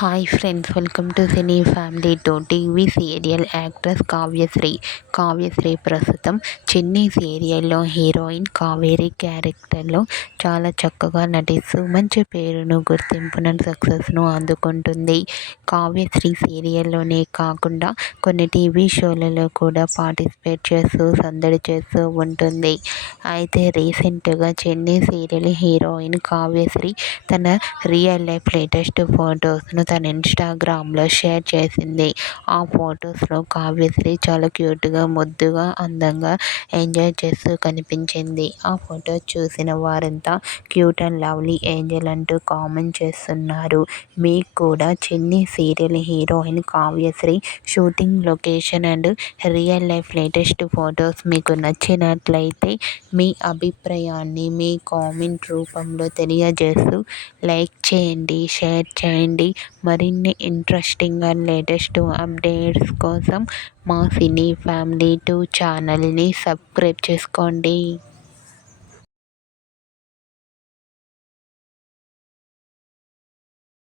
Hi friends, welcome to cine family two. TV serial actress Kavyasri ప్రస్తుతం చిన్ని సీరియల్లో heroine Kaveri క్యారెక్టర్లో చాలా చక్కగా నటిస్తూ మంచి పేరును, గుర్తింపును, సక్సెస్ను అందుకుంటుంది. కావ్యశ్రీ సీరియల్లోనే కాకుండా కొన్ని టీవీ షోలలో కూడా పార్టిసిపేట్ చేస్తూ సందడి చేస్తూ ఉంటుంది. అయితే రీసెంట్గా చిన్ని సీరియల్ హీరోయిన్ కావ్యశ్రీ తన రియల్ లైఫ్ లేటెస్ట్ ఫొటోస్ను తన ఇన్స్టాగ్రామ్లో షేర్ చేసింది. ఆ ఫొటోస్లో కావ్యశ్రీ చాలా క్యూట్గా, ముద్దుగా, అందంగా ఎంజాయ్ చేస్తూ కనిపించింది. ఆ ఫోటో చూసిన వారంతా క్యూట్ అండ్ లవ్లీ ఏంజల్ అంటూ కామెంట్ చేస్తున్నారు. మీకు కూడా చిన్ని serial heroine Kavyasri shooting location and real life latest photos మీకు నచ్చినట్లయితే మీ అభిప్రాయాన్ని మీ కామెంట్ రూపంలో తెలియజేస్తూ లైక్ చేయండి, షేర్ చేయండి. మరిన్ని ఇంట్రెస్టింగ్ అండ్ లేటెస్ట్ అప్డేట్స్ కోసం మా సినీ ఫ్యామిలీ 2 ఛానల్ని సబ్స్క్రైబ్ చేసుకోండి.